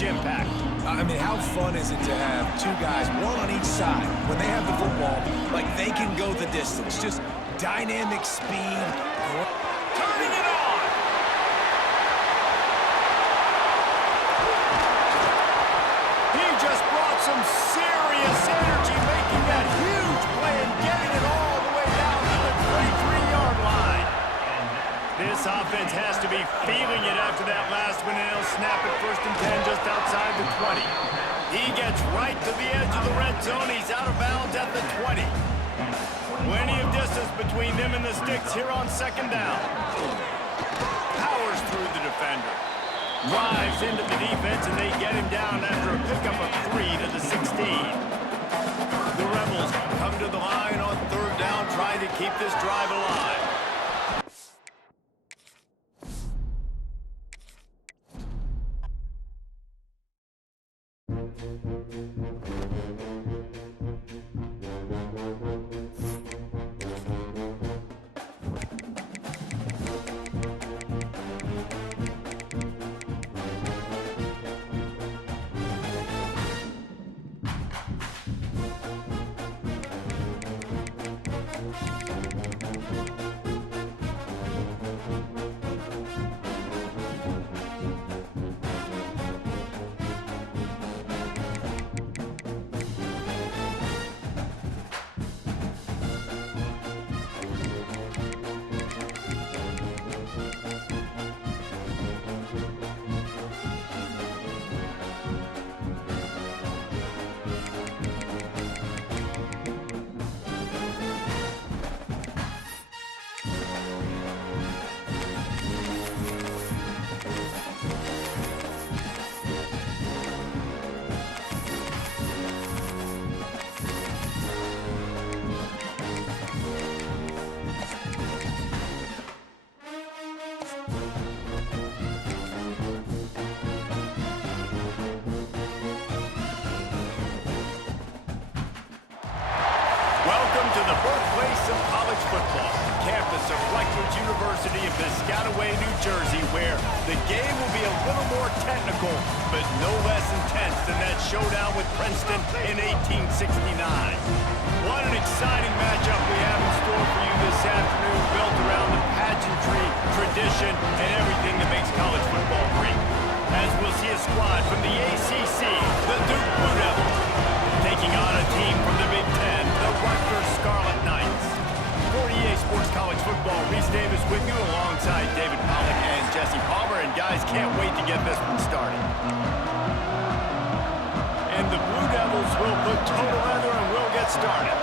huge impact. I mean, how fun is it to have two guys, one on each side, when they have the football, like they can go the distance. Just dynamic speed. Turning it on! He just brought some serious energy, making that huge play and getting it all the way down to the 23-yard line. This offense has to be feeling it after that last one, and they'll snap it 1st and 10 just outside the 20. He gets right to the edge of the red zone. He's out of bounds at the 20. Plenty of distance between them and the sticks here on 2nd down. Powers through the defender. Drives into the defense, and they get him down after a pickup of 3 to the 16. The Rebels come to the line on 3rd down, trying to keep this drive alive. Welcome to the birthplace of college football, campus of Rutgers University in Piscataway, New Jersey, where the game will be a little more technical, but no less intense than that showdown with Princeton in 1869. What an exciting matchup we have in store for you this afternoon, built around the pageantry, tradition, and everything that makes college football great. As we'll see a squad from the ACC, the Duke Blue Devils, taking on a team from the Big Ten, the Rutgers Scarlet Knights. For EA Sports College Football, Reese Davis with you alongside David Pollack and Jesse Palmer. And guys, can't wait to get this one started. And the Blue Devils will put total leather and we'll get started.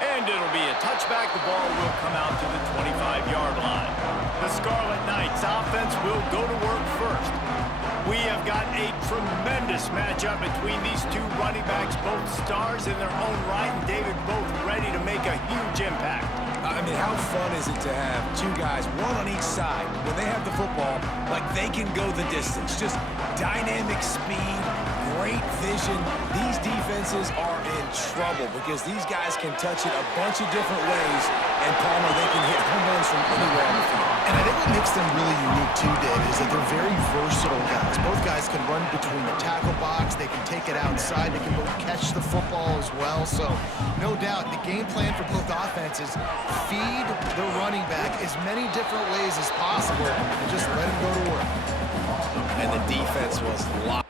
And it'll be a touchback. The ball will come out to the 25-yard line. The Scarlet Knights offense will go to work first. We have got a tremendous matchup between these two running backs, both stars in their own right, and David, both ready to make a huge impact. I mean, how fun is it to have two guys, one on each side, when they have the football, like they can go the distance. Just dynamic speed, great vision. These defenses are in trouble because these guys can touch it a bunch of different ways, and Palmer, they can hit home runs from anywhere on the field. And I think what makes them really unique too, Dave, is that they're very versatile guys. Both guys can run between the tackle box, they can take it outside, they can both catch the football as well. So, no doubt, the game plan for both offenses, feed the running back as many different ways as possible and just let him go to work. And the defense was locked.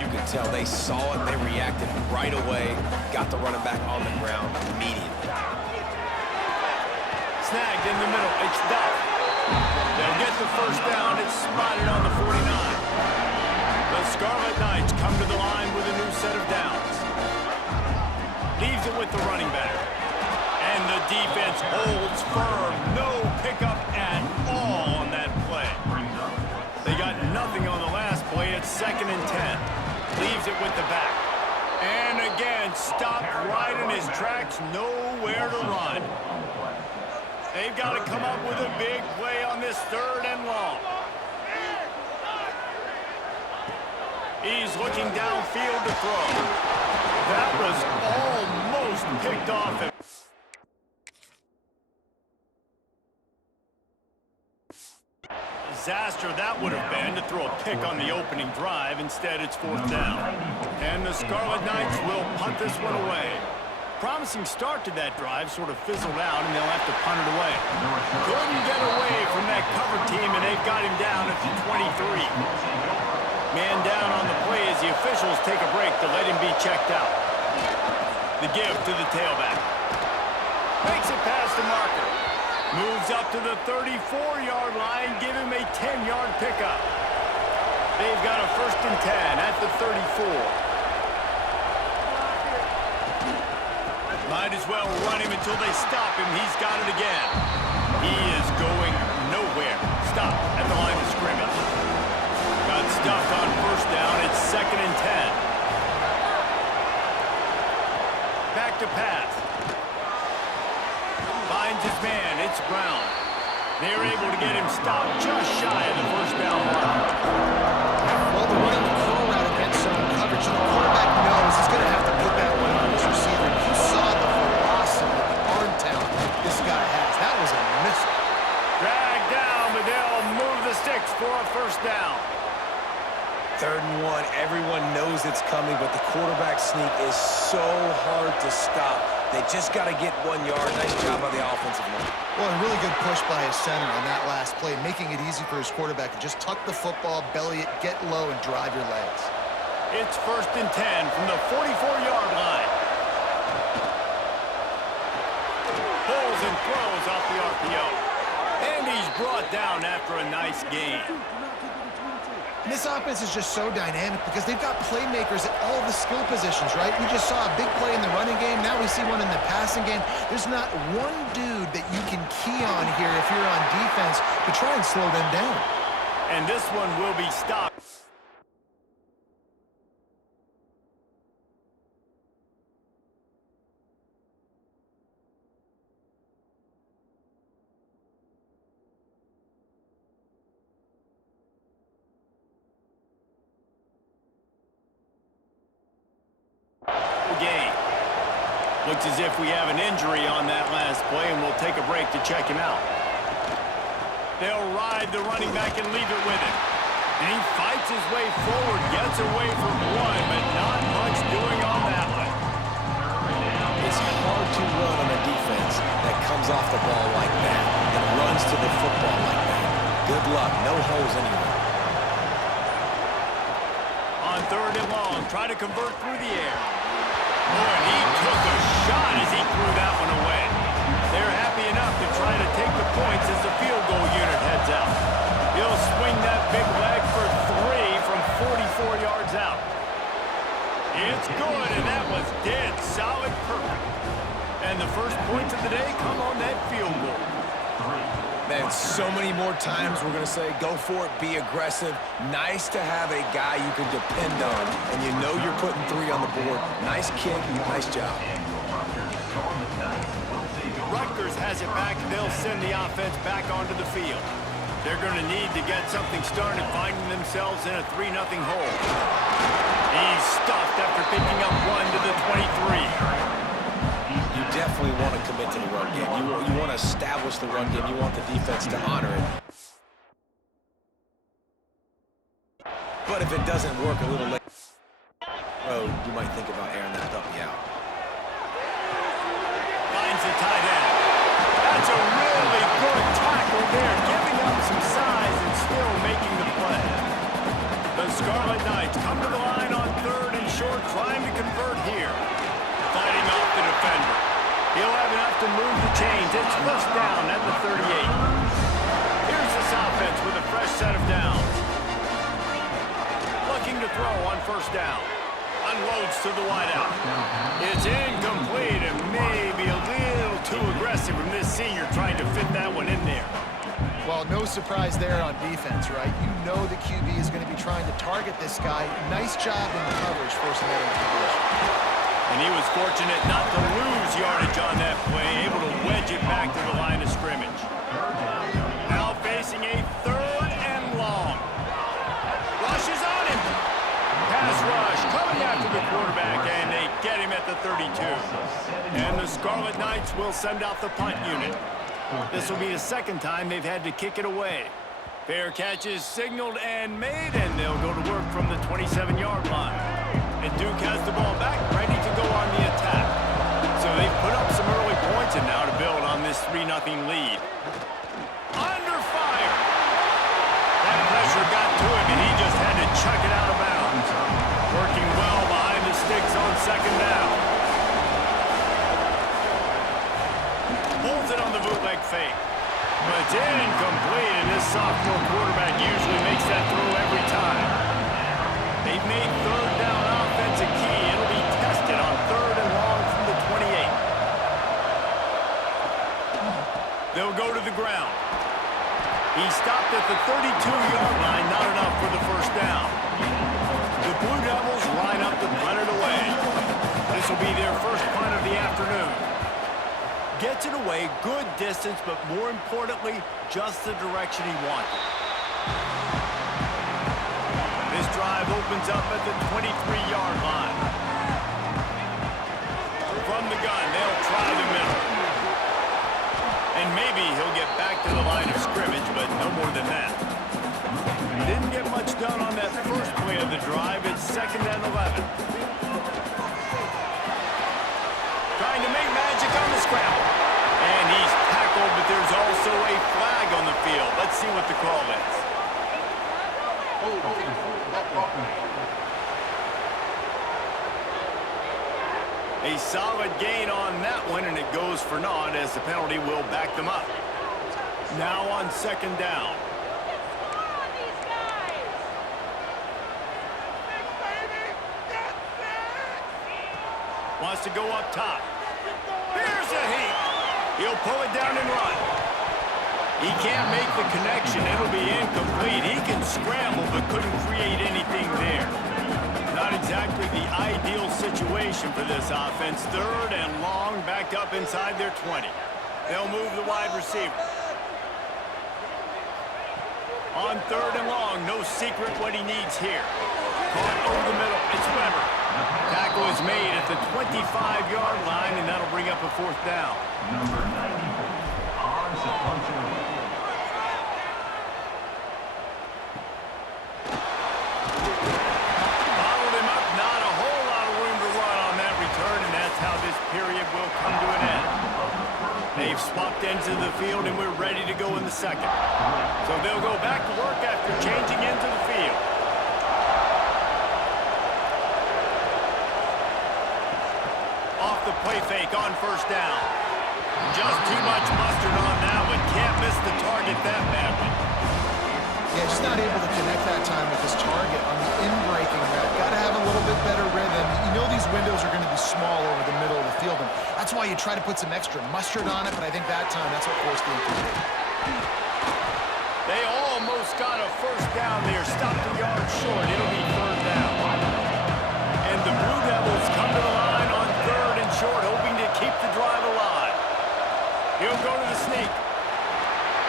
You could tell they saw it, they reacted right away, got the running back on the ground immediately. Snagged in the middle, it's Duff. They'll get the first down, it's spotted on the 49. The Scarlet Knights come to the line with a new set of downs. Leaves it with the running back. And the defense holds firm, no pickup at all on that play. They got nothing on the last play, it's 2nd and 10. Leaves it with the back. And again, stopped right in his tracks, nowhere to run. They've got to come up with a big play on this 3rd and long. He's looking downfield to throw. That was almost picked off him. Disaster that would have been to throw a pick on the opening drive. Instead, it's 4th down. And the Scarlet Knights will punt this one away. Promising start to that drive sort of fizzled out, and they'll have to punt it away. Couldn't get away from that cover team, and they've got him down at the 23. Man down on the play as the officials take a break to let him be checked out. The give to the tailback. Makes it past the marker. Moves up to the 34-yard line, give him a 10-yard pickup. They've got a 1st and 10 at the 34. Might as well run him until they stop him. He's got it again. He is going nowhere. Stop at the line of scrimmage. Got stuffed on 1st down. It's 2nd and 10. Back to pass. Finds his man. It's Brown. They're able to get him stopped just shy of the 1st down line. Well, they're running the curl route against zone coverage, and the quarterback knows he's going to have to put that one on his receiver. You saw the velocity, the arm talent this guy has. That was a missile. Dragged down, but they'll move the sticks for a 1st down. 3rd and 1. Everyone knows it's coming, but the quarterback sneak is so hard to stop. They just got to get 1 yard. Nice job by the offensive line. Well, a really good push by his center on that last play, making it easy for his quarterback to just tuck the football, belly it, get low, and drive your legs. It's 1st and 10 from the 44-yard line. Pulls and throws off the RPO. And he's brought down after a nice gain. And this offense is just so dynamic because they've got playmakers at all the skill positions, right? We just saw a big play in the running game. Now we see one in the passing game. There's not one dude that you can key on here if you're on defense to try and slow them down. And this one will be stopped. Game. Looks as if we have an injury on that last play, and we'll take a break to check him out. They'll ride the running back and leave it with him. And he fights his way forward, gets away from one, but not much doing on that one. It's hard to run on a defense that comes off the ball like that and runs to the football like that. Good luck. No holes anywhere. On 3rd and long, try to convert through the air. Oh, and he took a shot as he threw that one away. They're happy enough to try to take the points as the field goal unit heads out. He'll swing that big leg for 3 from 44 yards out. It's good, and that was dead solid perfect. And the first points of the day come on that field goal. Man, so many more times we're going to say, go for it, be aggressive. Nice to have a guy you can depend on, and you know you're putting 3 on the board. Nice kick, nice job. Rutgers has it back, and they'll send the offense back onto the field. They're going to need to get something started, finding themselves in a 3-0 hole. He's stuffed after picking up 1 to the 23. You definitely want to commit to the run game. You want to establish the run game. You want the defense to honor it. But if it doesn't work a little late, you might think about airing that puppy out. Finds the tight end. That's a really good tackle there, giving up some size and still making the play. The Scarlet Knights come to the line on 3rd and short, trying to convert here. Fighting off the defender. He'll have enough to move the chains. It's 1st down at the 38. Here's this offense with a fresh set of downs. Looking to throw on 1st down. Unloads to the wideout. It's incomplete and maybe a little too aggressive from this senior trying to fit that one in there. Well, no surprise there on defense, right? You know the QB is going to be trying to target this guy. Nice job in the coverage forcing that into position. And he was fortunate not to lose yardage on that play, able to wedge it back to the line of scrimmage. Now facing a 3rd and long. Rush is on him. Pass rush coming after the quarterback, and they get him at the 32. And the Scarlet Knights will send out the punt unit. This will be the 2nd time they've had to kick it away. Fair catch is signaled and made, and they'll go to work from the 27-yard line. And Duke has the ball back, ready to go on the attack. So they've put up some early points, and now to build on this 3-0 lead. Under fire! That pressure got to him, and he just had to chuck it out of bounds. Working well behind the sticks on 2nd down. Holds it on the bootleg fake. But it's incomplete, and this sophomore quarterback usually makes that throw every time. They've made 3rd down offense a key. It'll be tested on 3rd and long from the 28. They'll go to the ground. He stopped at the 32-yard line, not enough for the 1st down. The Blue Devils line up to punt it away. This will be their first punt of the afternoon. Gets it away, good distance, but more importantly, just the direction he wanted. This drive opens up at the 23-yard line. From the gun, they'll try the middle. And maybe he'll get back to the line of scrimmage, but no more than that. Didn't get much done on that first play of the drive. It's 2nd and 11. Trying to make magic on the scramble. And he's tackled, but there's also a flag on the field. Let's see what the call is. A solid gain on that one, and it goes for naught as the penalty will back them up. Now on 2nd down. Wants to go up top. Here's a heat. He'll pull it down and run. He can't make the connection. It'll be incomplete. He can scramble, but couldn't create anything there. Not exactly the ideal situation for this offense. 3rd and long, backed up inside their 20. They'll move the wide receiver. On 3rd and long, no secret what he needs here. Caught over the middle. It's Weber. Tackle is made at the 25-yard line, and that'll bring up a 4th down. Number 90, Followed him up, not a whole lot of room to run on that return, and that's how this period will come to an end. They've swapped ends of the field, and we're ready to go in the 2nd. So they'll go back to work after changing into the field. Off the play fake on 1st down. Just too much mustard on that one. Can't miss the target that badly. Yeah, just not able to connect that time with his target on the in-breaking route. Got to have a little bit better rhythm. You know these windows are going to be small over the middle of the field, and that's why you try to put some extra mustard on it, but I think that time that's what forced the incomplete. They almost got a 1st down there. Stopped a yard short. It'll be 3rd down. And the Blue Devils come to the line on 3rd and short, hoping to keep the drive alive. He'll go to the sneak.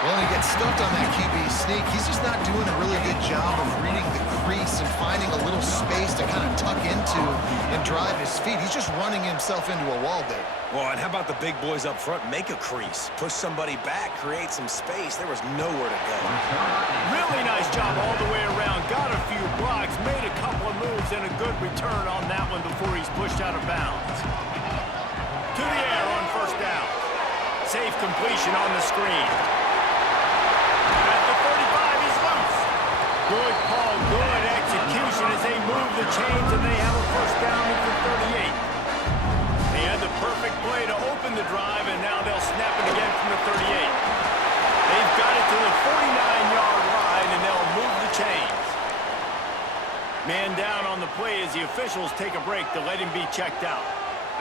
Well, he gets stuffed on that QB sneak. He's just not doing a really good job of reading the crease and finding a little space to kind of tuck into and drive his feet. He's just running himself into a wall there. Well, and how about the big boys up front? Make a crease. Push somebody back. Create some space. There was nowhere to go. Really nice job all the way around. Got a few blocks, made a couple of moves, and a good return on that one before he's pushed out of bounds. To the air on 1st down. Safe completion on the screen. At the 35, he's loose. Good call, good execution as they move the chains, and they have a 1st down at the 38. They had the perfect play to open the drive, and now they'll snap it again from the 38. They've got it to the 49-yard line, and they'll move the chains. Man down on the play as the officials take a break to let him be checked out.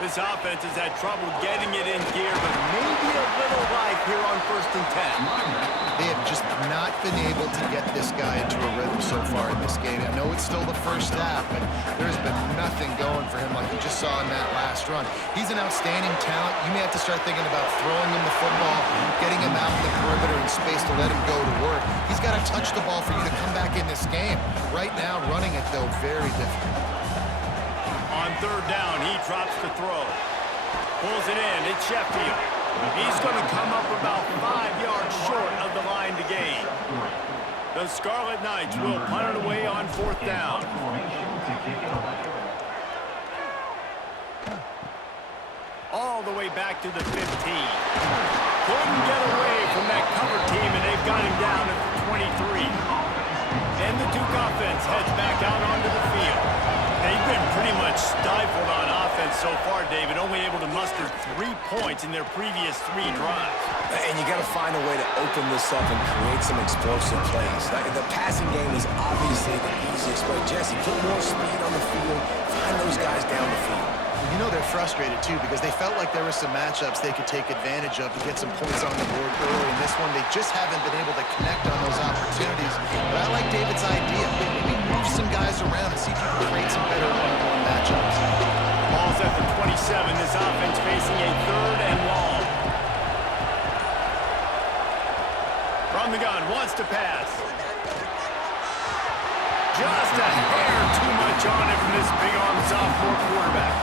This offense has had trouble getting it in gear, but maybe a little life here on 1st and 10. They have just not been able to get this guy into a rhythm so far in this game. I know it's still the first half, but there's been nothing going for him like you just saw in that last run. He's an outstanding talent. You may have to start thinking about throwing him the football, getting him out in the perimeter in space to let him go to work. He's got to touch the ball for you to come back in this game. Right now, running it, though, very difficult. On 3rd down, he drops the throw. Pulls it in. It's Sheffield. He's going to come up about 5 yards short of the line to gain. The Scarlet Knights will punt it away on 4th down. All the way back to the 15. Couldn't get away from that cover team, and they've got him down at the 23. And the Duke offense heads back out onto the field. They've been pretty much stifled on offense so far, David, only able to muster 3 points in their previous 3 drives. And you got to find a way to open this up and create some explosive plays. Like, the passing game is obviously the easiest way. Jesse, put more speed on the field, find those guys down the field. You know they're frustrated, too, because they felt like there were some matchups they could take advantage of to get some points on the board early. In this one, they just haven't been able to connect on those opportunities. But I like David's idea. Maybe move some guys around and see if you can create some better one-on-one matchups. Ball's at the 27. This offense facing a 3rd and long. From the gun, wants to pass. Just a hair too much on it from this big-arm sophomore quarterback.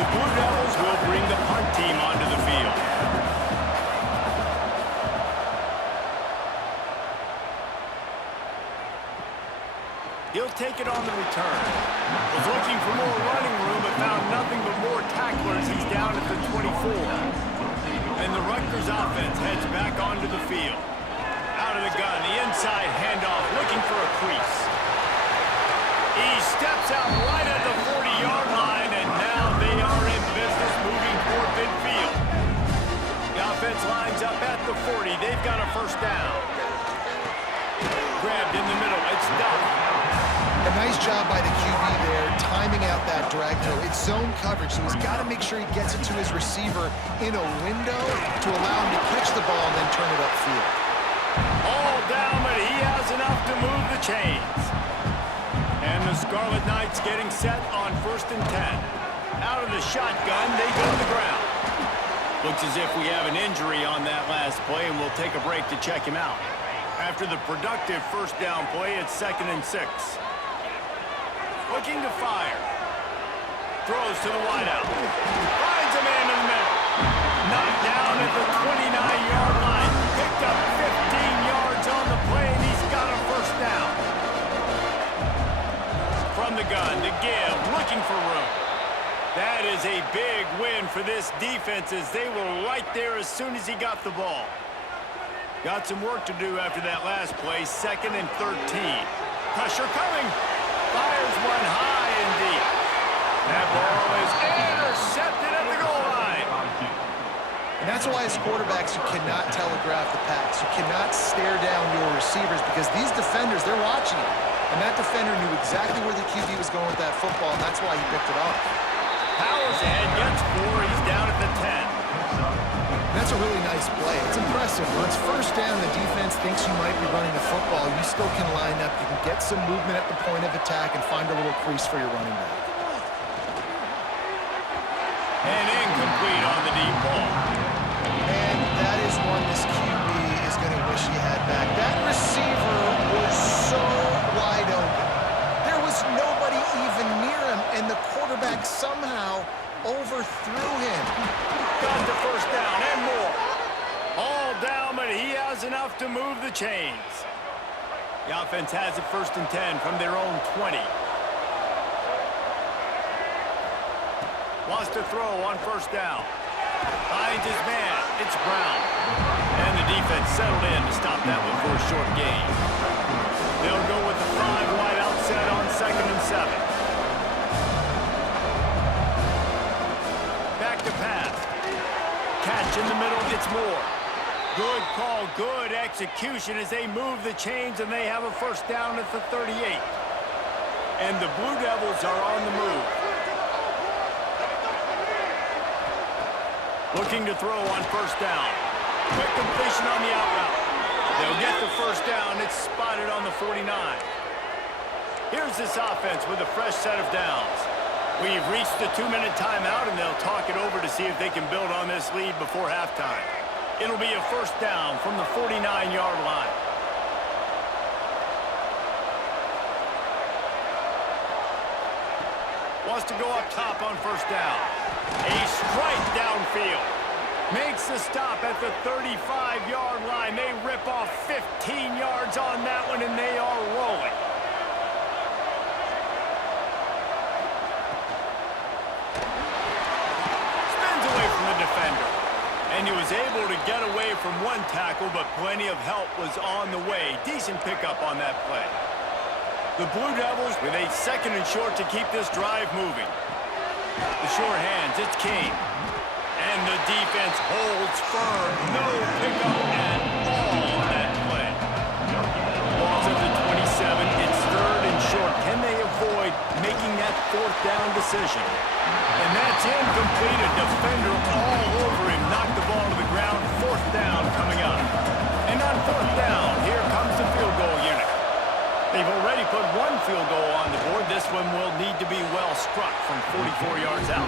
The Blue Devils will bring the punt team onto the field. He'll take it on the return. Was looking for more running room, but found nothing but more tacklers. He's down at the 24. And the Rutgers offense heads back onto the field. Out of the gun, the inside handoff, looking for a crease. He steps out right at the 40-yard line, and now they are in business moving toward midfield. The offense lines up at the 40. They've got a 1st down. Grabbed in the middle. It's Duff. A nice job by the QB there, timing out that drag throw. It's zone coverage, so he's got to make sure he gets it to his receiver in a window to allow him to catch the ball and then turn it upfield. All down, but he has enough to move the chains. And the Scarlet Knights getting set on 1st and 10. Out of the shotgun, they go to the ground. Looks as if we have an injury on that last play, and we'll take a break to check him out. After the productive 1st down play, it's 2nd and 6. Looking to fire. Throws to the wideout. Finds a man in the middle. Knocked down at the 29-yard line. Picked up 15 yards on the play, and he's got a 1st down. From the gun to give, looking for room. That is a big win for this defense as they were right there as soon as he got the ball. Got some work to do after that last play, 2nd and 13. Pressure coming. Fires one high and deep. That ball is intercepted at the goal line. And that's why as quarterbacks you cannot telegraph the pass. You cannot stare down your receivers because these defenders, they're watching it. And that defender knew exactly where the QB was going with that football, and that's why he picked it off. Powers ahead, gets 4. He's down at the 10. That's a really nice play. It's impressive. When it's 1st down, the defense thinks you might be running the football. You still can line up. You can get some movement at the point of attack and find a little crease for your running back. And incomplete on the deep ball. And that is one this QB is going to wish he had back. That receiver was so wide open. There was nobody even near him, and the quarterback somehow overthrew him. Got the 1st down and more. All down, but he has enough to move the chains. The offense has it 1st and 10 from their own 20. Wants to throw on 1st down. Finds his man. It's Brown. And the defense settled in to stop that one for a short gain. They'll go with the 5 wide out set on 2nd and 7. Back to pass. Catch in the middle, it's Moore. Good call, good execution as they move the chains, and they have a 1st down at the 38. And the Blue Devils are on the move. Looking to throw on first down. Quick completion on the out route. They'll get the first down. It's spotted on the 49. Here's this offense with a fresh set of downs. We've reached the 2-minute timeout, and they'll talk it over to see if they can build on this lead before halftime. It'll be a first down from the 49-yard line. Wants to go up top on first down. A strike downfield. Makes the stop at the 35-yard line. They rip off 15 yards on that one, and they are rolling. Spins away from the defender. And he was able to get away from one tackle, but plenty of help was on the way. Decent pickup on that play. The Blue Devils with a second and short to keep this drive moving. The short hands, it's King. And the defense holds firm. No pickup at all on that play. Ball's at the 27. It's third and short. Can they avoid making that fourth down decision? And that's incomplete. A defender all over him. Knocked the ball to the ground. Fourth down coming up. And on fourth down, here comes the field goal unit. They've already put one field goal on the board. This one will need to be well struck from 44 yards out.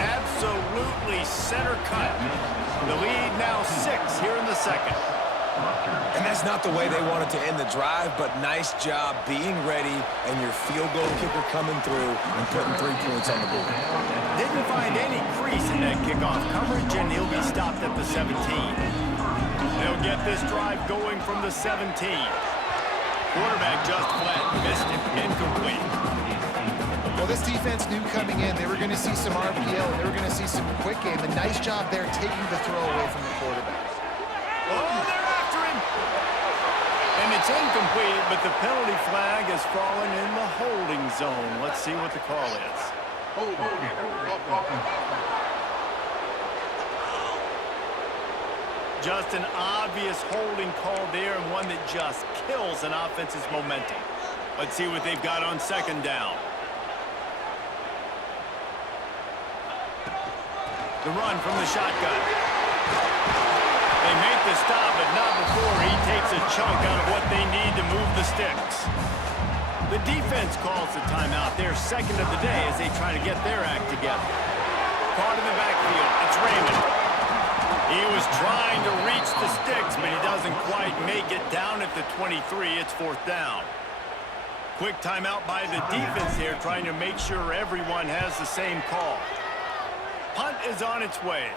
Absolutely center cut. The lead now 6 here in the second. And that's not the way they wanted to end the drive, but nice job being ready and your field goal kicker coming through and putting 3 points on the board. Didn't find any crease in that kickoff coverage, and he'll be stopped at the 17. They'll get this drive going from the 17. Quarterback just flat, missed it, incomplete. Well, this defense knew coming in they were going to see some RPO, and they were going to see some quick game. A nice job there taking the throw away from the quarterback. Oh, they're after him! And it's incomplete, but the penalty flag has fallen in the holding zone. Let's see what the call is. Just an obvious holding call there, and one that just kills an offense's momentum. Let's see what they've got on second down. The run from the shotgun. They make the stop, but not before he takes a chunk out of what they need to move the sticks. The defense calls the timeout. They're second of the day as they try to get their act together. Caught in the backfield. It's Raymond. He was trying to reach the sticks, but he doesn't quite make it down at the 23. It's fourth down. Quick timeout by the defense here, trying to make sure everyone has the same call. Punt is on its way.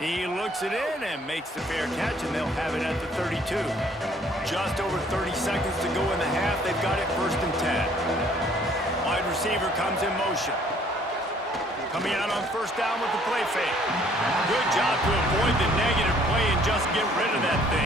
He looks it in and makes the fair catch, and they'll have it at the 32. Just over 30 seconds to go in the half. They've got it first and 10. Wide receiver comes in motion. Coming out on first down with the play fake. Good job to avoid the negative play and just get rid of that thing.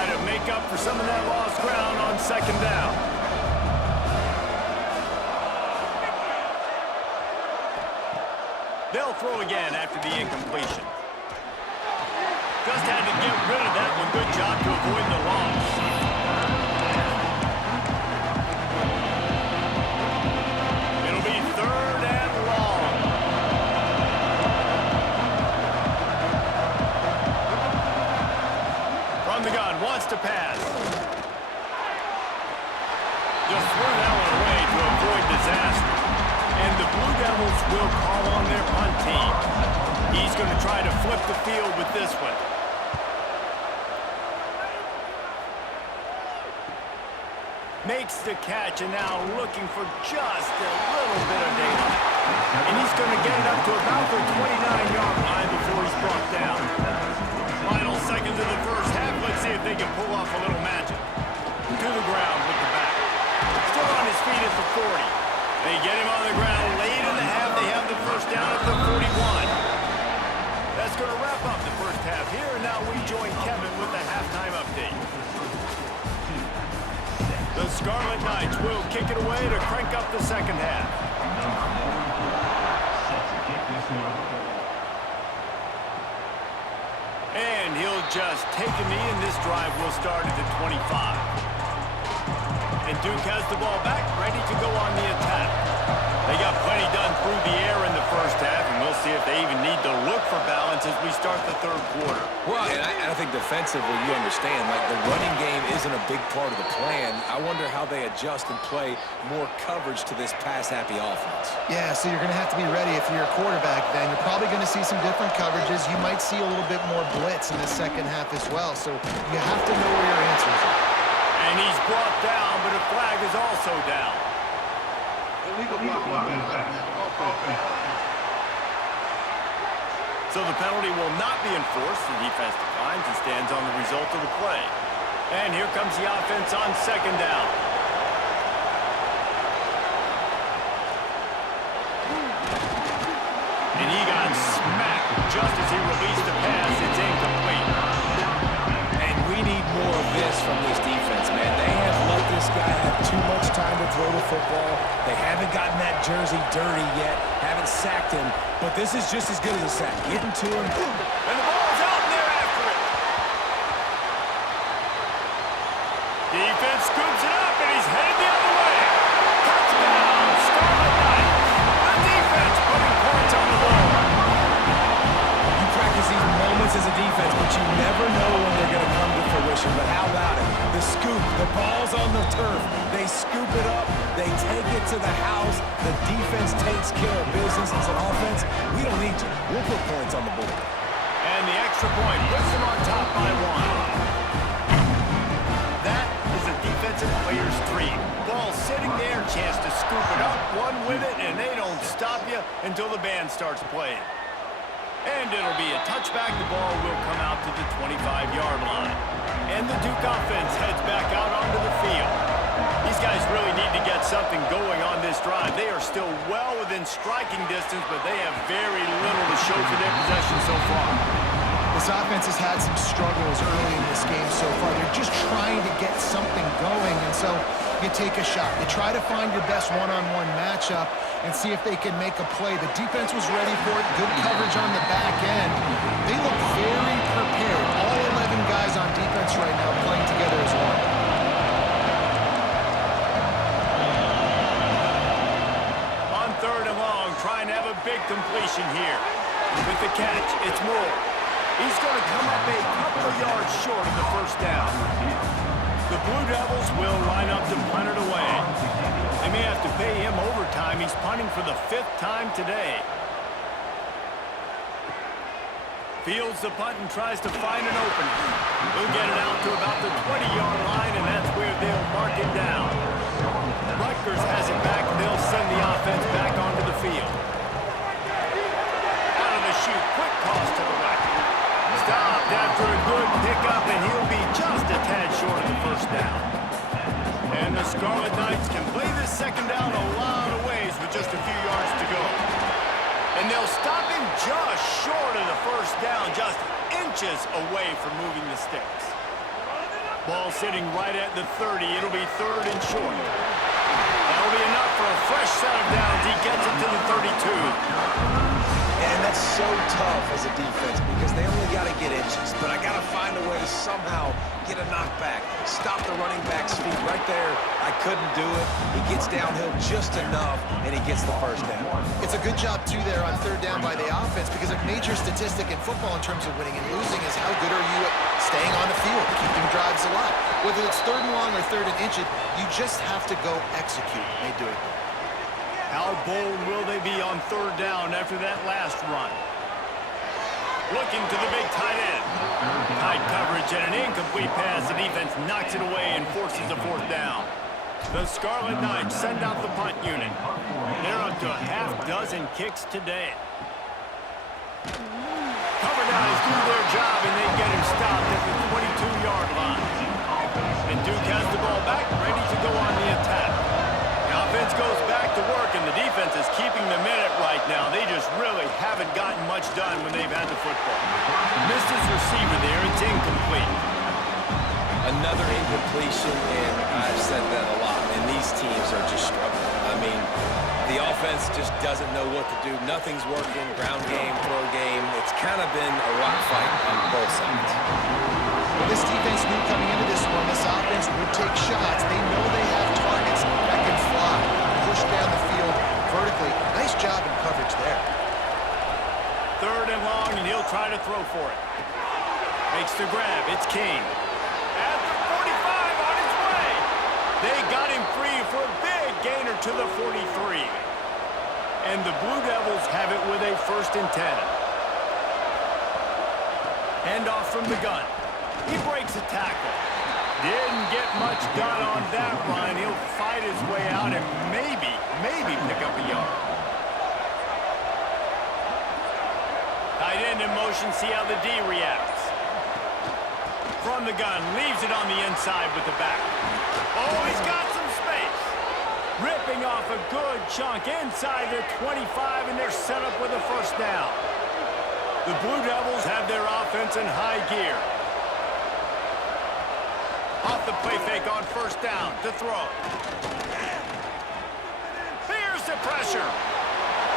try to make up for some of that lost ground on second down. They'll throw again after the incompletion. Just had to get rid of that one. Good job to avoid the loss. It'll be 3rd and long. From the gun, wants to pass. Just threw that one away to avoid disaster. And the Blue Devils will call on their punt team. He's going to try to flip the field with this one. Makes the catch and now looking for just a little bit of daylight. And he's going to get it up to about the 29-yard line before he's brought down. Final seconds of the first half. Let's see if they can pull off a little magic. To the ground with the back. Still on his feet at the 40. They get him on the ground late in the half. They have the first down at the 41. That's going to wrap up the first half here. And now we join Kevin with the halftime update. The Scarlet Knights will kick it away to crank up the second half. And he'll just take a knee, and this drive will start at the 25. And Duke has the ball back, ready to go on the attack. They got plenty done through the air in the first half, and we'll see if they even need to look for balance as we start the third quarter. Well, and I think defensively, you understand, like the running game isn't a big part of the plan. I wonder how they adjust and play more coverage to this pass-happy offense. Yeah, so you're going to have to be ready if you're a quarterback then. You're probably going to see some different coverages. You might see a little bit more blitz in the second half as well, so you have to know where your answers are. And he's brought down, but a flag is also down. So the penalty will not be enforced. The defense declines and stands on the result of the play. And here comes the offense on second down. And he got smacked just as he released the pass. It's incomplete. And we need more of this from this defense, man. They have let this guy have too much time to throw the football. They haven't gotten that jersey dirty yet, haven't sacked him, but this is just as good as a sack. Getting to him. And the ball's out, and they're after it. Defense scoops it up, and he's headed the other way. Touchdown, Scarlet Knights. The defense putting points on the board. You practice these moments as a defense, but you never know when they're going to come to fruition. But how about it? The scoop, the ball's on the turf. They scoop it up. They take it to the house. The defense takes care of business. As an offense, we don't need you. We'll put points on the board. And the extra point puts them on top by one. That is a defensive player's dream. Ball sitting there, chance to scoop it up, one with it, and they don't stop you until the band starts playing. And it'll be a touchback. The ball will come out to the 25-yard line. And the Duke offense heads back out onto the field. These guys really need to get something going on this drive. They are still well within striking distance, but they have very little to show for their possession so far. This offense has had some struggles early in this game so far. They're just trying to get something going, and so you take a shot. You try to find your best one-on-one matchup and see if they can make a play. The defense was ready for it. Good coverage on the back end. They look very prepared. All 11 guys on defense right now playing together as one. On third and long, trying to have a big completion here. With the catch, it's Moore. He's going to come up a couple of yards short of the first down. The Blue Devils will line up to punt it away. They may have to pay him overtime. He's punting for the 5th time today. Fields the punt and tries to find an opening. He'll get it out to about the 20-yard line, and that's where they'll mark it down. Rutgers has it back, and they'll send the offense back onto the field. Out of the chute, quick toss to the right. Stopped after a good pickup, and he'll be just a tad short of the first down. And the Scarlet Knights can play this second down a lot of ways with just a few yards to go. And they'll stop him just short of the first down, just inches away from moving the sticks. Ball sitting right at the 30. It'll be 3rd and short. That'll be enough for a fresh set of downs. He gets it to the 32. And that's so tough as a defense because they only got to get inches. But I got to find a way to somehow get a knockback, stop the running back's feet right there. I couldn't do it. He gets downhill just enough, and he gets the first down. It's a good job, too, there on 3rd down by the offense because a major statistic in football in terms of winning and losing is how good are you at staying on the field, keeping drives alive. Whether it's 3rd and long or 3rd and inches, you just have to go execute. They do it. How bold will they be on 3rd down after that last run? Looking to the big tight end. Tight coverage and an incomplete pass. The defense knocks it away and forces a 4th down. The Scarlet Knights send out the punt unit. They're up to a half-dozen kicks today. Cover guys do their job and they get him stopped at the 22-yard line. And Duke has the ball back, ready to go on the attack. The offense goes back to work, and the defense is keeping them in it right now. They just really haven't gotten much done when they've had the football. Missed his receiver there. It's incomplete. Another incompletion, and I've said that a lot, and these teams are just struggling. I mean, the offense just doesn't know what to do. Nothing's working. Ground game, throw game. It's kind of been a rock fight on both sides. Well, this defense knew coming into this one, this offense would take shots. They know they have targets that can fly, push down the field vertically. Nice job in coverage there. 3rd and long, and he'll try to throw for it. Makes the grab. It's King. At the 45 on his way. They got him free for a big gainer to the 43. And the Blue Devils have it with a 1st and 10. Handoff from the gun. He breaks a tackle. Didn't get much done on that run. He'll fight his way out and maybe pick up a yard. Tight end in motion, see how the D reacts. From the gun, leaves it on the inside with the back. Oh, he's got some space. Ripping off a good chunk inside their 25, and they're set up with a 1st down. The Blue Devils have their offense in high gear. Off the play fake on 1st down to throw. Here's the pressure.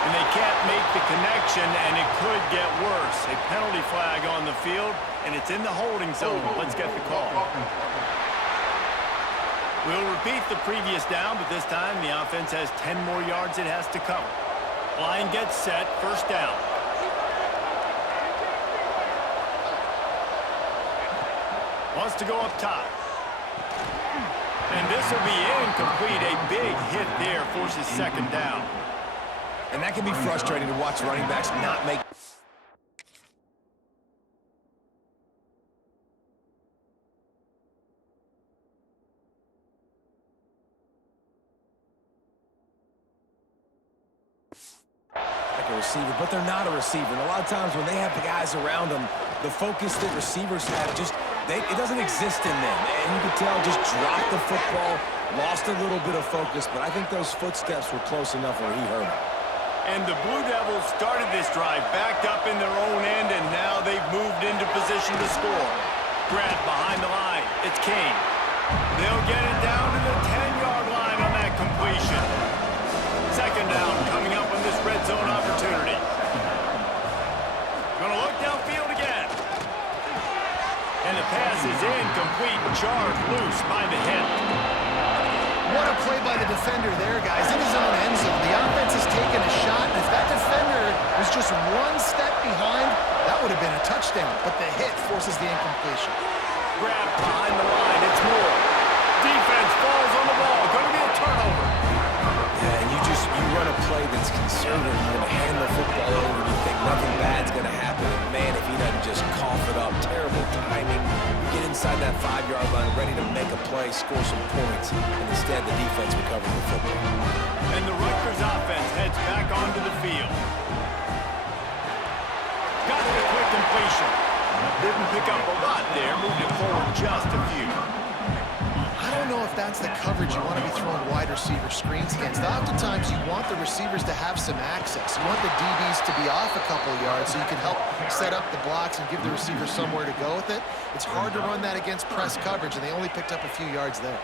And they can't make the connection, and it could get worse. A penalty flag on the field, and it's in the holding zone. Let's get the call. We'll repeat the previous down, but this time the offense has 10 more yards it has to cover. Line gets set, 1st down. Wants to go up top. And this will be incomplete. A big hit there forces 2nd down. And that can be frustrating to watch running backs not make. Like a receiver, but they're not a receiver. And a lot of times when they have the guys around them, the focus that receivers have just, it doesn't exist in them. And you can tell just dropped the football, lost a little bit of focus, but I think those footsteps were close enough where he hurt him. And the Blue Devils started this drive backed up in their own end, and now they've moved into position to score. Grant behind the line. It's King. They'll get it down to the 10-yard line on that completion. 2nd down coming up on this red zone opportunity. Gonna look downfield again. And the pass is incomplete, jarred loose by the hit. What a play by the defender there, guys, in his own end zone. The offense has taken a shot, and if that defender was just 1 step behind, that would have been a touchdown, but the hit forces the incompletion. Grab behind the line, it's Moore. Defense falls on the ball, going to be a turnover. Yeah, and you run a play that's conservative. You're going to hand the football over, and you think nothing bad's going to happen. And man, if he doesn't just cough it up, terrible timing. You get inside that 5-yard line, ready to make a play, score some points, and instead the defense recovers the football. And the Rutgers offense heads back onto the field. Got the quick completion. Didn't pick up a lot there, moved it forward just a few. I don't know if that's the coverage you want to be throwing wide receiver screens against. Oftentimes, you want the receivers to have some access. You want the DBs to be off a couple of yards so you can help set up the blocks and give the receiver somewhere to go with it. It's hard to run that against press coverage, and they only picked up a few yards there.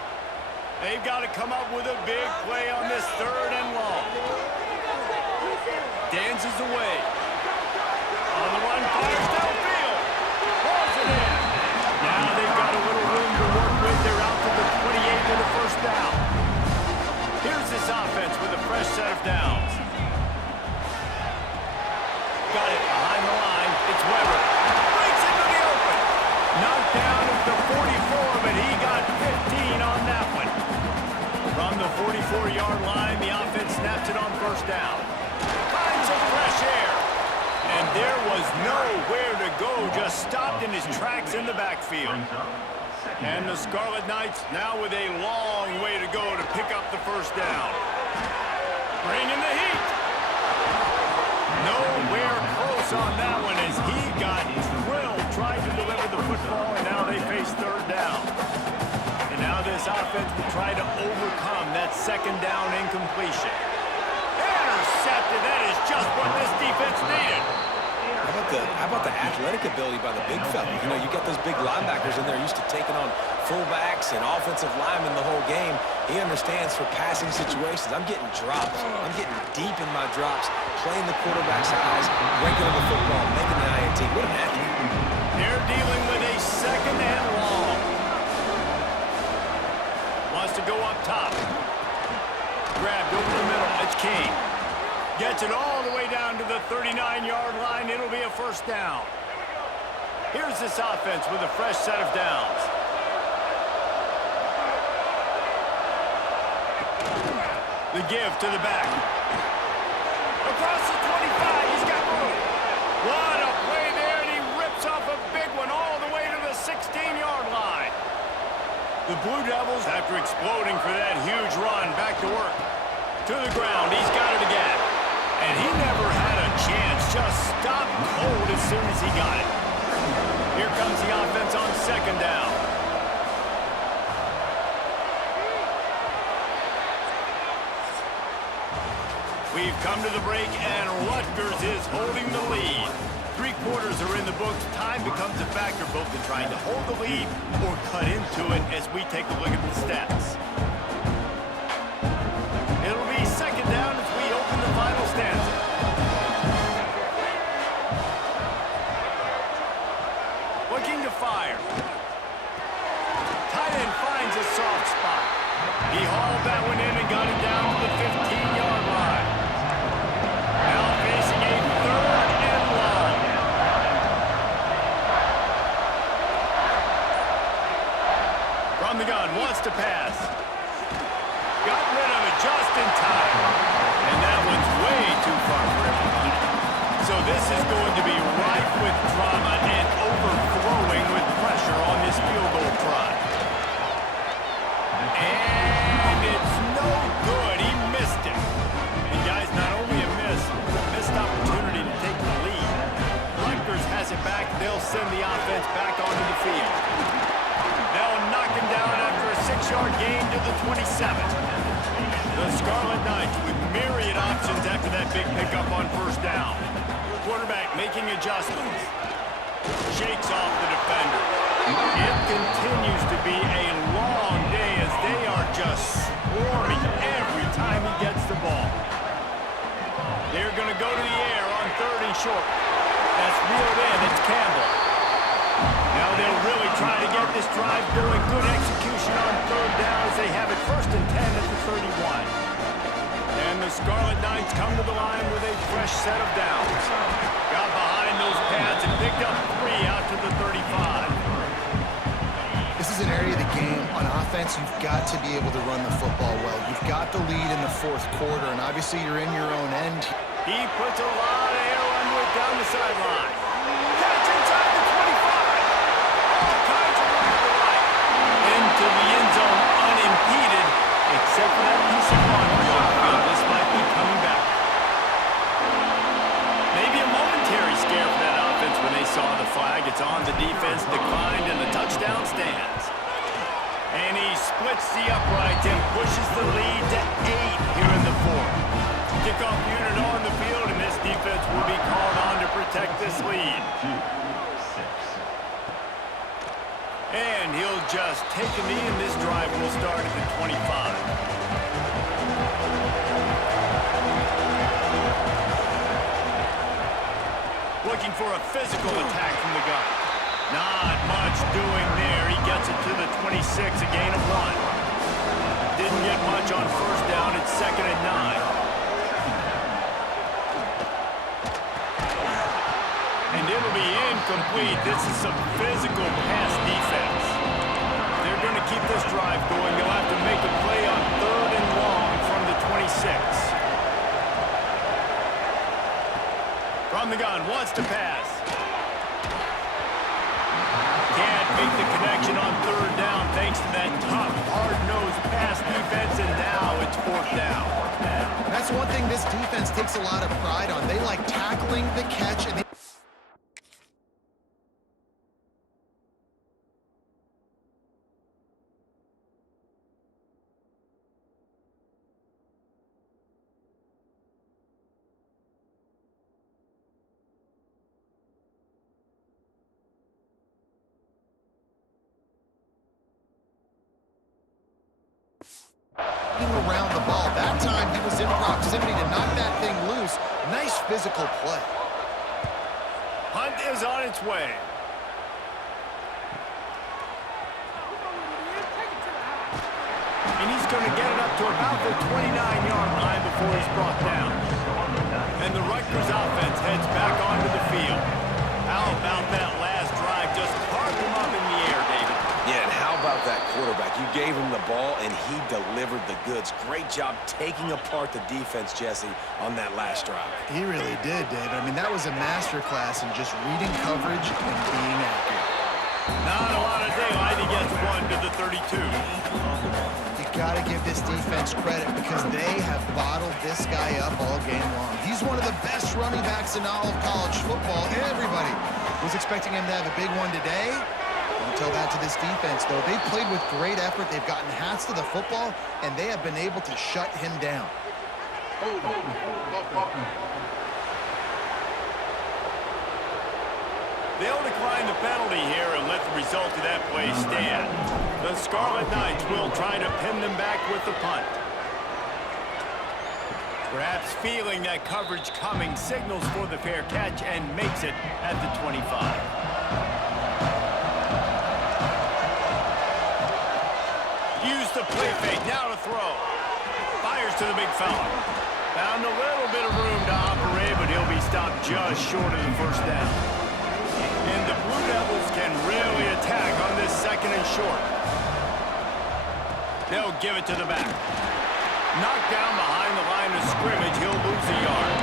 They've got to come up with a big play on this 3rd and long. Dances away. On the run, fires downfield. Pulls it in. Now they've got a little room to work with. They're out to the 28 with a first down. Here's this offense with a fresh set of downs. Got it behind the line. It's Weber. Breaks into the open. Knocked down at the 44, but he got 15 on that one. From the 44-yard line, the offense snaps it on first down. Finds some fresh air. And there was nowhere to go, just stopped in his tracks in the backfield. And the Scarlet Knights now with a long way to go to pick up the first down. Bringing the heat. Nowhere close on that one as he got drilled, tried to deliver the football, and now they face 3rd down. And now this offense will try to overcome that 2nd down incompletion. Intercepted. That is just what this defense needed. How about the athletic ability by the big fella? You know, you got those big linebackers in there used to taking on fullbacks and offensive linemen the whole game. He understands for passing situations. I'm getting drops. I'm getting deep in my drops, playing the quarterback's eyes, breaking on the football, making the INT. What an athlete. They're dealing with a 2nd and long. Wants to go up top. Grabbed over the middle. It's King. Gets it all the way down to the 39-yard line. It'll be a first down. Here's this offense with a fresh set of downs. The give to the back. Across the 25, he's got room. What a play there, and he rips off a big one all the way to the 16-yard line. The Blue Devils, after exploding for that huge run, back to work. To the ground, he's got it again. And he never had a chance, just stopped cold as soon as he got it. Here comes the offense on 2nd down. We've come to the break, and Rutgers is holding the lead. 3 quarters are in the books. Time becomes a factor both in trying to hold the lead or cut into it as we take a look at the stats. It'll be 2nd down as we open the final stanza. Looking to fire. Tight end finds a soft spot. He hauled that one in and got it down to the 15-yard line. Now facing a 3rd and long. From the gun, wants to pass. Got rid of it just in time. And that one's way too far for everybody. So this is going to be rife with drama and overflowing with pressure on this field goal try. And it's no good. He missed it. And guys, not only a miss, but a missed opportunity to take the lead. Rutgers has it back. They'll send the offense back onto the field. They'll knock him down after a 6-yard gain to the 27. The Scarlet Knights with myriad options after that big pickup on first down. Quarterback making adjustments. Shakes off the defender. It continues to be a long day as they are just swarming every time he gets the ball. They're going to go to the air on 3rd and short. That's reeled in. It's Campbell. Now they'll really try to get this drive going. Good execution on 3rd down as they have it 1st and 10 at the 31. And the Scarlet Knights come to the line with a fresh set of downs. Got behind those pads and picked up 3 out to the 35. This is an area of the game. On offense, you've got to be able to run the football well. You've got the lead in the 4th quarter, and obviously you're in your own end. He puts a lot of air under it down the sideline. Catch inside the 25. All kinds of room to the right. Into the end zone unimpeded, except for that piece of laundry on the field. This might be coming back. Maybe a momentary scare for that offense when they saw the flag. It's on. The defense declined, and the touchdown stands. And he splits the uprights and pushes the lead to 8 here in the fourth. Kickoff unit on the field, and this defense will be called on to protect this lead. And he'll just take a knee, and this drive will start at the 25. Looking for a physical attack from the gun. Not much doing there. He gets it to the 26, a gain of 1. Didn't get much on first down. It's 2nd and 9. And it'll be incomplete. This is some physical pass defense. They're going to keep this drive going. They'll have to make a play on 3rd and long from the 26. From the gun, wants to pass. Can't make the connection on 3rd down thanks to that tough, hard-nosed pass defense, and now it's 4th down. That's one thing this defense takes a lot of pride on. They like tackling the catch, and around the ball. That time he was in proximity to knock that thing loose. Nice physical play. Hunt is on its way. And he's going to get it up to about the 29-yard line before he's brought down. And the Rutgers offense heads back onto the field. How about that last drive? Just carved him up in the air, David. Yeah, and how about that quarterback? You gave him the ball, and he delivered the goods. Great job taking apart the defense, Jesse, on that last drive. He really did, David. I mean, that was a masterclass in just reading coverage and being accurate. Not a lot of daylight. He gets 1 to the 32. You got to give this defense credit because they have bottled this guy up all game long. He's one of the best running backs in all of college football. Everybody was expecting him to have a big one today. Don't tell that to this defense, though. They've played with great effort. They've gotten hats to the football, and they have been able to shut him down. They'll decline the penalty here and let the result of that play stand. The Scarlet Knights will try to pin them back with the punt. Perhaps feeling that coverage coming, signals for the fair catch and makes it at the 25. Use the play fake, now to throw. Fires to the big fella. Found a little bit of room to operate, but he'll be stopped just short of the first down. And the Blue Devils can really attack on this 2nd and short. They'll give it to the back. Knocked down behind the line of scrimmage, he'll lose a yard.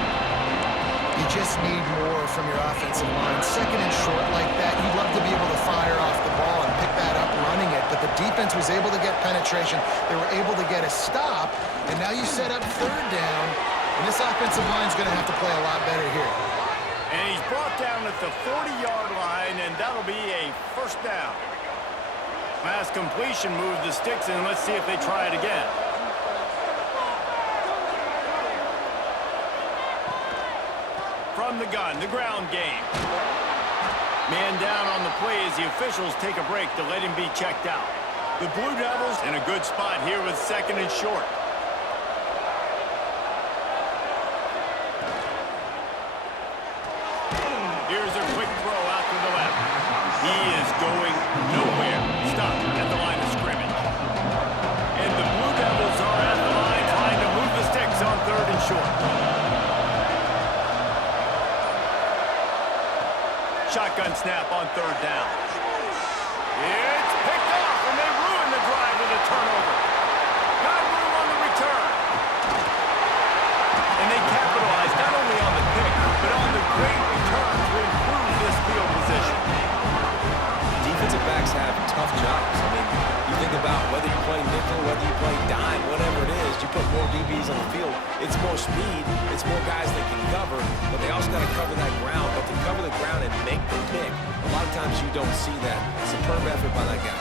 You just need more from your offensive line. 2nd and short like that, you'd love to be able to fire off the ball and pick that up running it, but the defense was able to get penetration. They were able to get a stop, and now you set up 3rd down, and this offensive line's going to have to play a lot better here. And he's brought down at the 40-yard line, and that'll be a 1st down. Pass completion, move the sticks, and let's see if they try it again. From the gun, the ground game. Man down on the play as the officials take a break to let him be checked out. The Blue Devils in a good spot here with 2nd and short. Here's a quick throw out to the left. He is going nowhere. Stop at the line of scrimmage. And the Blue Devils are at the line trying to move the sticks on 3rd and short. Shotgun snap on 3rd down. It's picked off, and they ruin the drive with a turnover. Got room on the return. And they capitalize not only on the pick, but on the great return to improve this field position. Defensive backs have tough jobs. I mean, you think about whether you play nickel, whether you play dime, whatever it is, you put more DBs on the field. It's more speed, it's more guys that can cover, but they also got to cover that ground. But to cover the ground and make the pick, a lot of times you don't see that. Superb effort by that guy.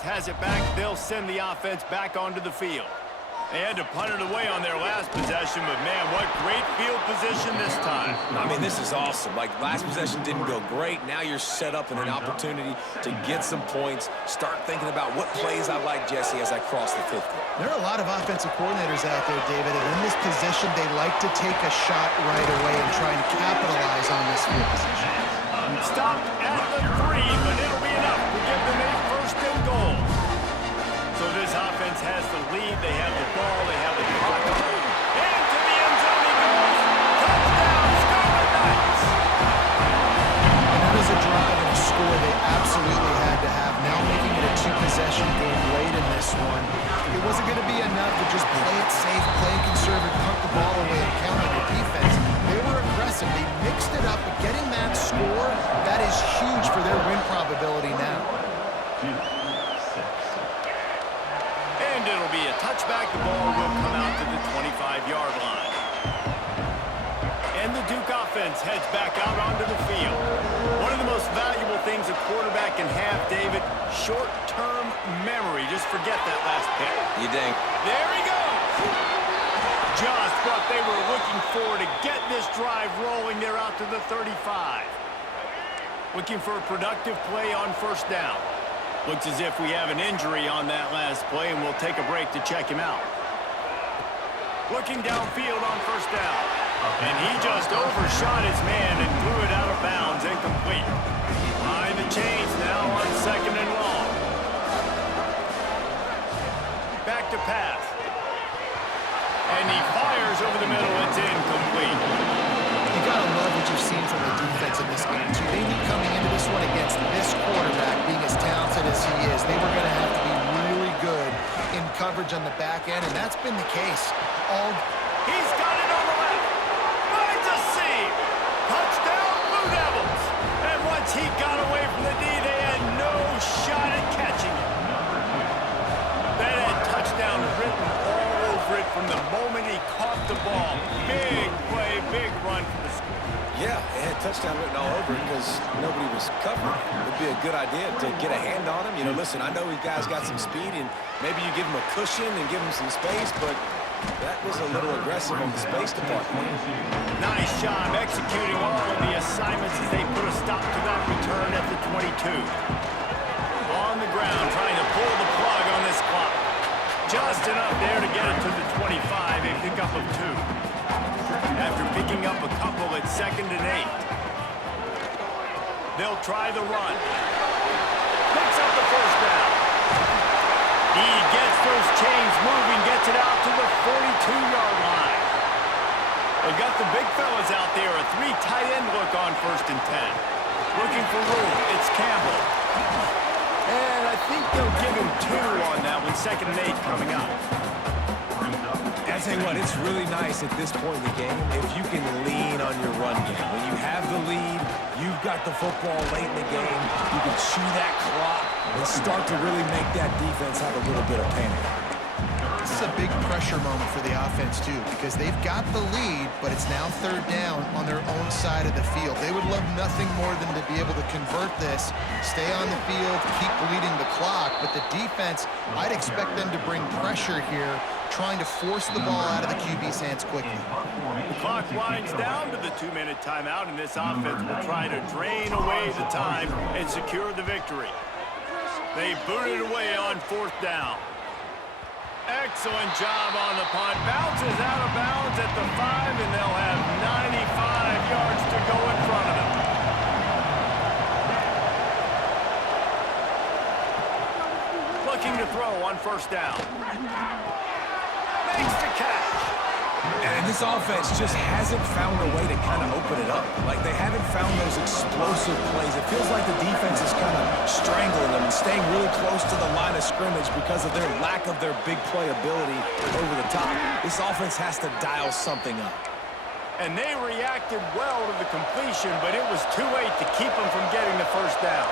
has it back. They'll send the offense back onto the field. They had to punt it away on their last possession, but man, what great field position this time. I mean, this is awesome. Like, last possession didn't go great. Now you're set up in an opportunity to get some points. Start thinking about what plays I like, Jesse, as I cross the 50. There are a lot of offensive coordinators out there, David, and in this position, they like to take a shot right away and try and capitalize on this field position. Stopped at the 3, but it'll be enough to give them a first and goal. So this offense has the lead. They have the ball. They have the clock. Into the end zone he goes. Touchdown, Scarlet Knights. And that is a drive and a score they absolutely had to have. Now making it a two-possession game late in this one. It wasn't going to be enough to just play it safe, play it conservative, punt the ball away, and count on your defense. They were aggressive. They mixed it up, but getting that score, that is huge for their win probability now. And it'll be a touchback. The ball will come out to the 25-yard line. And the Duke offense heads back out onto the field. One of the most valuable things a quarterback can have, David, short-term memory. Just forget that last pick. You dang. There he goes. Just what they were looking for to get this drive rolling. They're out to the 35. Looking for a productive play on first down. Looks as if we have an injury on that last play, and we'll take a break to check him out. Looking downfield on first down. And he just overshot his man and threw it out of bounds, incomplete. Behind the chains now on second and long. Back to pass. And he fires over the middle. It's incomplete. You got to love what you've seen from the defense in this game, too. They knew coming into this one against this quarterback, being as talented as he is, they were going to have to be really good in coverage on the back end, and that's been the case. He's got it on the left. Finds a seam. Touchdown, Blue Devils. And once he got away from the D, they had no shot at catching it. That had touchdown written all over it from the moment he caught the ball. Big play, big run for the score. Yeah, it had touchdown written all over it because nobody was covering it. It would be a good idea to get a hand on him. You know, listen, I know these guys got some speed, and maybe you give him a cushion and give him some space, but that was a little aggressive on the space department. Nice job executing all of the assignments as they put a stop to that return at the 22. On the ground, trying to pull the plug on this clock. Just enough there to get it to the 25, a pickup of 2. After picking up a couple at 2nd and 8. They'll try the run. Picks up the first down. He gets those chains moving, gets it out to the 42-yard line. They've got the big fellas out there, a 3 tight end look on 1st and 10. Looking for room, it's Campbell. And I think they'll give him 2 on that one, 2nd and 8 coming up. I tell you what, it's really nice at this point in the game if you can lean on your run game. When you have the lead, you've got the football late in the game, you can chew that clock and start to really make that defense have a little bit of panic. This is a big pressure moment for the offense, too, because they've got the lead, but it's now 3rd down on their own side of the field. They would love nothing more than to be able to convert this, stay on the field, keep bleeding the clock, but the defense, I'd expect them to bring pressure here, trying to force the ball out of the QB's hands quickly. The clock winds down to the 2-minute timeout, and this offense will try to drain away the time and secure the victory. They boot it away on 4th down. Excellent job on the punt. Bounces out of bounds at the 5, and they'll have 95 yards to go in front of them. Looking to throw on 1st down. Makes the catch. And this offense just hasn't found a way to kind of open it up. Like, they haven't found those explosive plays. It feels like the defense is kind of strangling them and staying really close to the line of scrimmage because of their lack of their big play ability over the top. This offense has to dial something up. And they reacted well to the completion, but it was too late to keep them from getting the 1st down.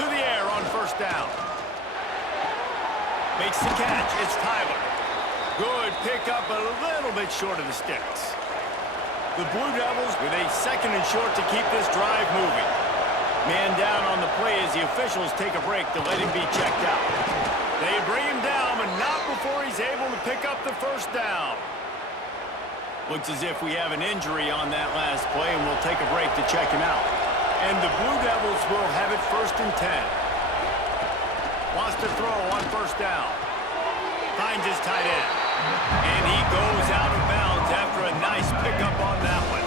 To the air on 1st down. Makes the catch. It's Tyler. Good pickup, but a little bit short of the sticks. The Blue Devils with a 2nd and short to keep this drive moving. Man down on the play as the officials take a break to let him be checked out. They bring him down, but not before he's able to pick up the first down. Looks as if we have an injury on that last play, and we'll take a break to check him out. And the Blue Devils will have it 1st and 10. Wants to throw on first down. Finds his tight end. And he goes out of bounds after a nice pickup on that one.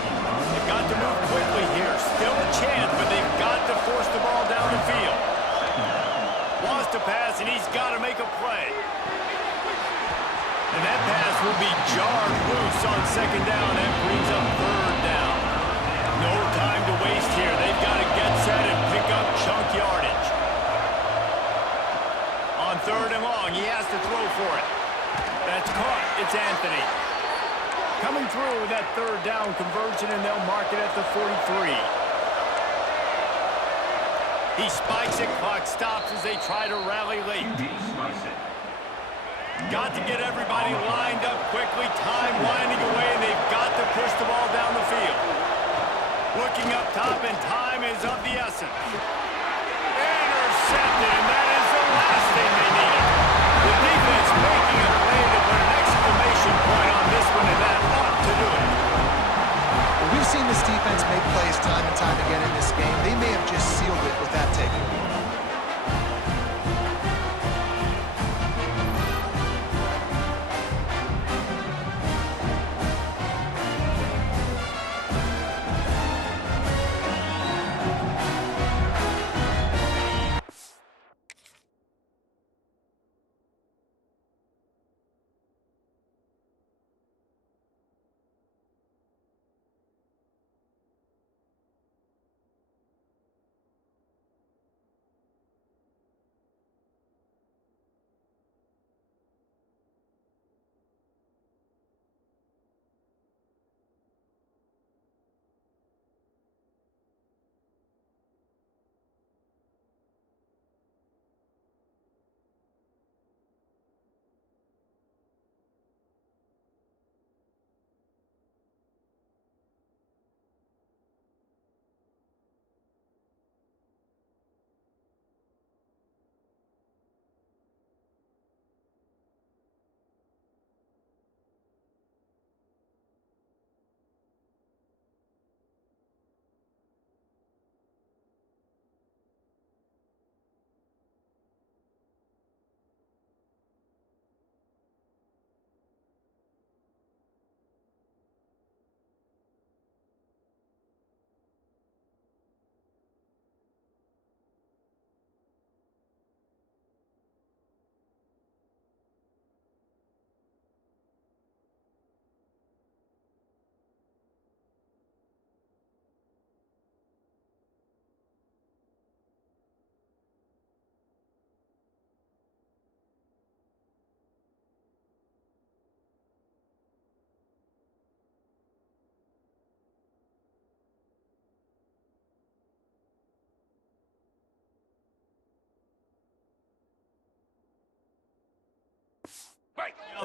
They've got to move quickly here. Still a chance, but they've got to force the ball down the field. Wants to pass, and he's got to make a play. And that pass will be jarred loose on 2nd down. That brings up 3rd down. No time to waste here. They've got to get set and pick up chunk yardage. On 3rd and long, he has to throw for it. That's caught. It's Anthony. Coming through with that 3rd down conversion, and they'll mark it at the 43. He spikes it. Clock stops as they try to rally late. Got to get everybody lined up quickly. Time winding away, and they've got to push the ball down the field. Looking up top, and time is of the essence. Intercepted, and that is the last thing they needed. The defense making a play to put an exclamation point on this one, and that ought to do it. Well, we've seen this defense make plays time and time again in this game. They may have just sealed it with that takeaway.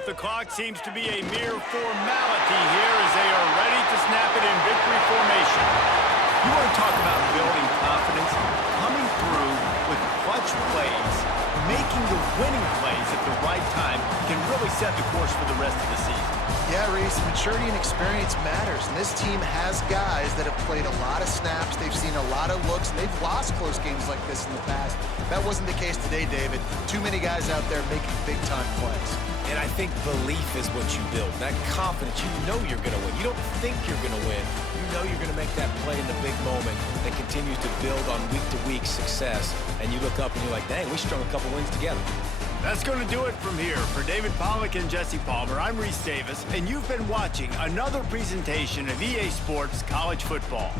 The clock seems to be a mere formality here as they are ready to snap it in victory formation. You want to talk about building confidence? Coming through with clutch plays, making the winning plays at the right time can really set the course for the rest of the season. Yeah, Reese, maturity and experience matters, and this team has guys that have played a lot of snaps. They've seen a lot of looks, and they've lost close games like this in the past. That wasn't the case today, David. Too many guys out there making big-time plays. And I think belief is what you build. That confidence, you know you're going to win. You don't think you're going to win. You know you're going to make that play in the big moment that continues to build on week-to-week success. And you look up and you're like, dang, we strung a couple wins together. That's going to do it from here. For David Pollack and Jesse Palmer, I'm Reese Davis, and you've been watching another presentation of EA Sports College Football.